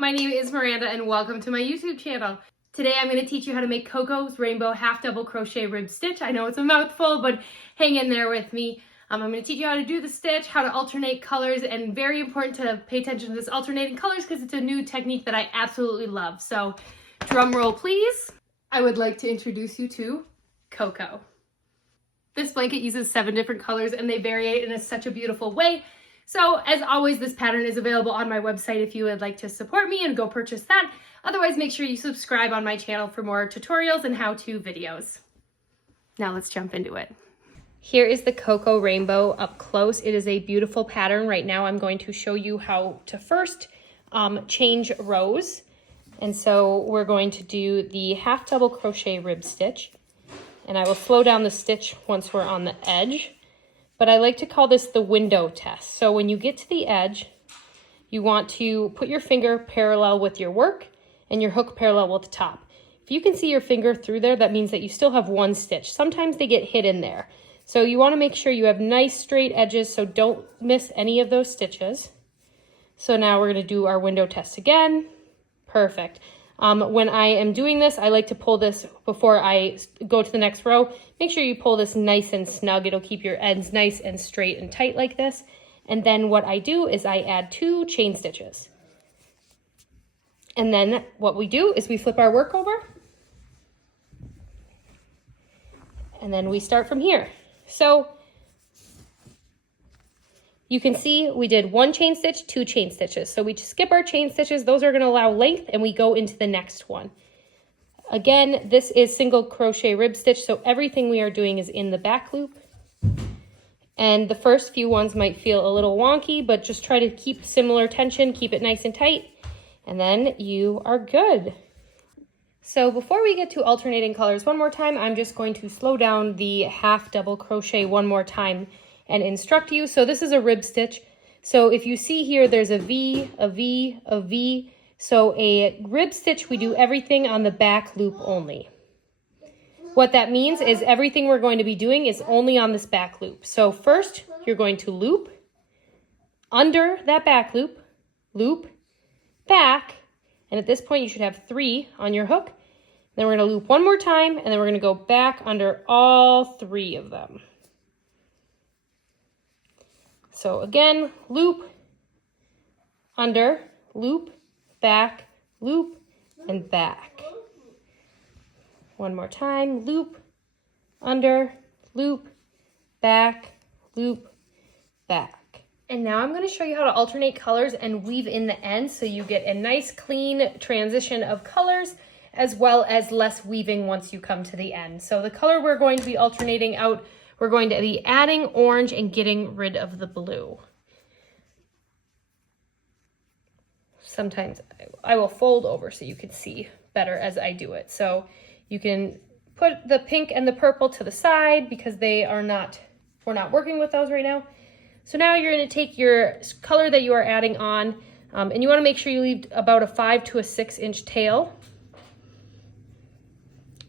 my name is Miranda and welcome to my YouTube channel. Today I'm going to teach you how to make Coco's rainbow half double crochet rib stitch. I know it's a mouthful, but hang in there with me. I'm going to teach you how to do the stitch, how to alternate colors, and very important to pay attention to this alternating colors because it's a new technique that I absolutely love. So drum roll please. I would like to introduce you to Coco. This blanket uses 7 different colors and they vary in such a beautiful way. So as always, this pattern is available on my website if you would like to support me and go purchase that. Otherwise, make sure you subscribe on my channel for more tutorials and how-to videos. Now let's jump into it. Here is the Coco rainbow up close. It is a beautiful pattern. Right now I'm going to show you how to first change rows. And so we're going to do the half double crochet rib stitch. And I will slow down the stitch once we're on the edge. But I like to call this the window test. So when you get to the edge, you want to put your finger parallel with your work and your hook parallel with the top. If you can see your finger through there, that means that you still have one stitch. Sometimes they get hid in there. So you want to make sure you have nice straight edges, so don't miss any of those stitches. So now we're going to do our window test again. Perfect. When I am doing this, I like to pull this before I go to the next row. Make sure you pull this nice and snug. It'll keep your ends nice and straight and tight like this. And then what I do is I add 2 chain stitches. And then what we do is we flip our work over. And then we start from here. So you can see we did 1 chain stitch, 2 chain stitches. So we skip our chain stitches. Those are going to allow length and we go into the next one. Again, this is single crochet rib stitch. So everything we are doing is in the back loop. And the first few ones might feel a little wonky, but just try to keep similar tension, keep it nice and tight, and then you are good. So before we get to alternating colors one more time, I'm just going to slow down the half double crochet one more time and instruct you. So this is a rib stitch. So if you see here, there's a V, a V, a V. So a rib stitch, we do everything on the back loop only. What that means is everything we're going to be doing is only on this back loop. So first, you're going to loop under that back loop, loop, back, and at this point you should have 3 on your hook. Then we're going to loop one more time, and then we're going to go back under all 3 of them. So again, loop, under, loop, back, loop, and back. One more time, loop, under, loop, back, loop, back. And now I'm going to show you how to alternate colors and weave in the ends so you get a nice clean transition of colors as well as less weaving once you come to the end. So the color we're going to be alternating out, we're going to be adding orange and getting rid of the blue. Sometimes I will fold over so you can see better as I do it. So you can put the pink and the purple to the side because we're not working with those right now. So now you're going to take your color that you are adding on, and you want to make sure you leave about a 5 to a 6 inch tail.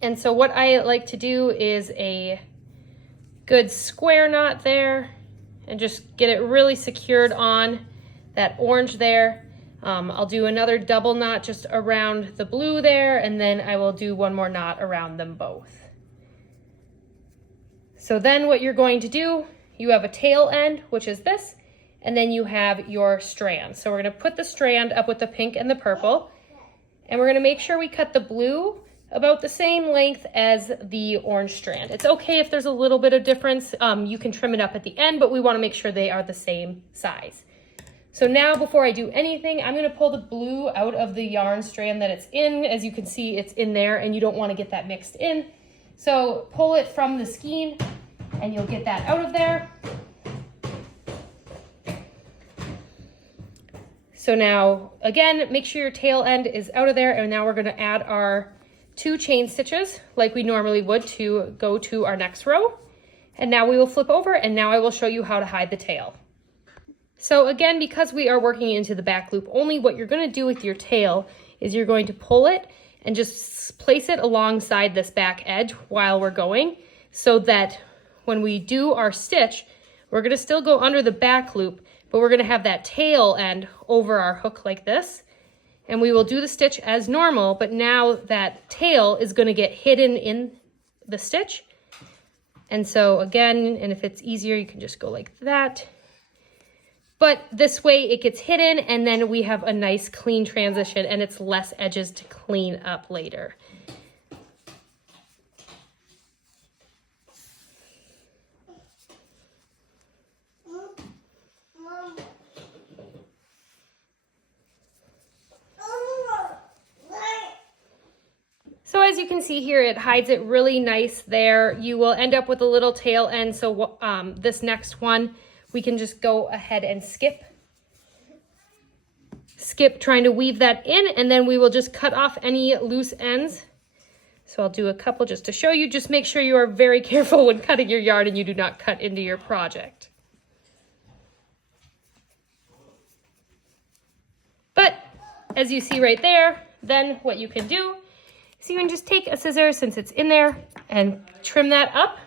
And so what I like to do is a good square knot there and just get it really secured on that orange there. I'll do another double knot just around the blue there, and then I will do one more knot around them both. So then what you're going to do, you have a tail end, which is this, and then you have your strand. So we're going to put the strand up with the pink and the purple, and we're going to make sure we cut the blue about the same length as the orange strand. It's okay if there's a little bit of difference. You can trim it up at the end, but we want to make sure they are the same size. So now before I do anything, I'm going to pull the blue out of the yarn strand that it's in. As you can see, it's in there and you don't want to get that mixed in. So pull it from the skein and you'll get that out of there. So now, again, make sure your tail end is out of there, and now we're going to add our 2 chain stitches like we normally would to go to our next row. And now we will flip over, and now I will show you how to hide the tail. So again, because we are working into the back loop only, what you're going to do with your tail is you're going to pull it and just place it alongside this back edge while we're going, so that when we do our stitch, we're going to still go under the back loop, but we're going to have that tail end over our hook like this. And we will do the stitch as normal, but now that tail is going to get hidden in the stitch. And so again, and if it's easier, you can just go like that. But this way it gets hidden, and then we have a nice clean transition, and it's less edges to clean up later. So as you can see here, it hides it really nice there. You will end up with a little tail end. So this next one, we can just go ahead and skip trying to weave that in, and then we will just cut off any loose ends. So I'll do a couple just to show you. Just make sure you are very careful when cutting your yarn and you do not cut into your project. But as you see right there, then what you can do is you can just take a scissors, since it's in there, and trim that up.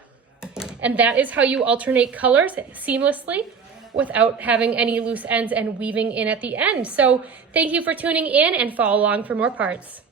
And that is how you alternate colors seamlessly without having any loose ends and weaving in at the end. So thank you for tuning in, and follow along for more parts.